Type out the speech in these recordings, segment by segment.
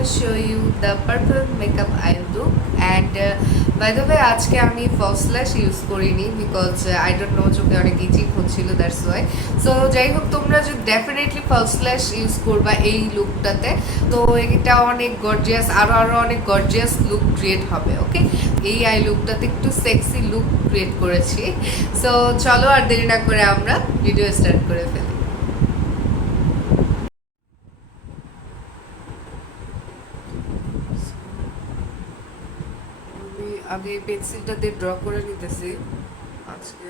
gonna show you the purple makeup eye look and by the way আজকে আমি false lash use করিনি because I don't know চোখে অনেক ইচিং হচ্ছিল that's why so যাই হোক তোমরা যে ডেফিনেটলি false lash ইউজ করবা এই লুকটাতে তো এটা অনেক গর্জিয়াস আরো অনেক গর্জিয়াস লুক ক্রিয়েট হবে ওকে এই আই লুকটাতে একটু সেক্সি লুক ক্রিয়েট করেছি সো চলো আর দেরি না করে আমরা ভিডিও স্টার্ট করে ফেলি আগে পেন্সিলটা দিয়ে ড্র করে নিতেছি আজকে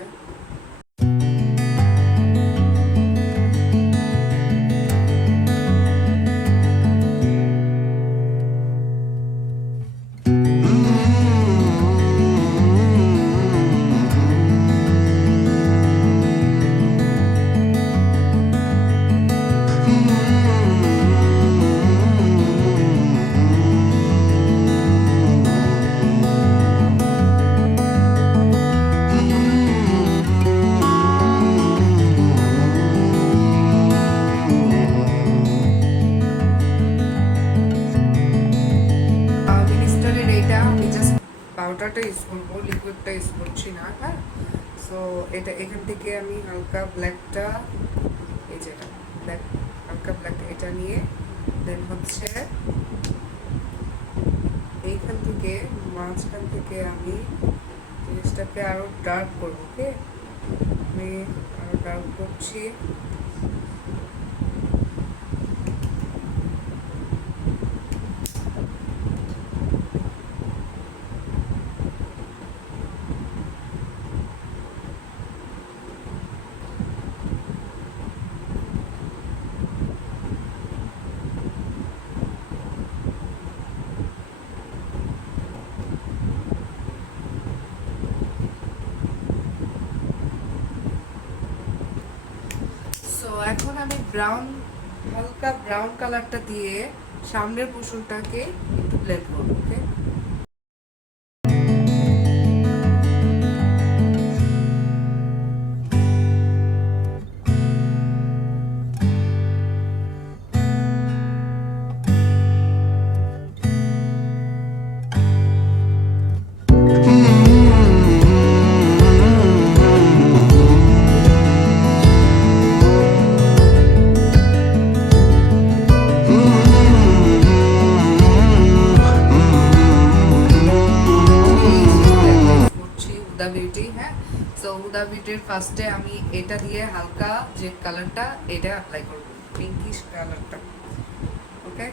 পাউডারটা ইউজ করবো লিকুইডটা ইউজ করছি না হ্যাঁ সো এটা এখান থেকে আমি হালকা ব্ল্যাকটা এই যেটা ব্ল্যাক হালকা ব্ল্যাক এটা নিয়ে দেন হচ্ছে এইখান থেকে মাঝখান থেকে আমি জিনিসটাকে আরো ডার্ক করবো ওকে আমি আরো ডার্ক করছি এখন আমি হালকা ব্রাউন কালারটা দিয়ে সামনের পোর্শনটাকে একটু ব্লেন্ড করব ওকে হুদা বিউটির ফার্স্টে আমি এটা দিয়ে হালকা যে কালারটা এটা অ্যাপ্লাই করব পিঙ্কিশ কালারটা ওকে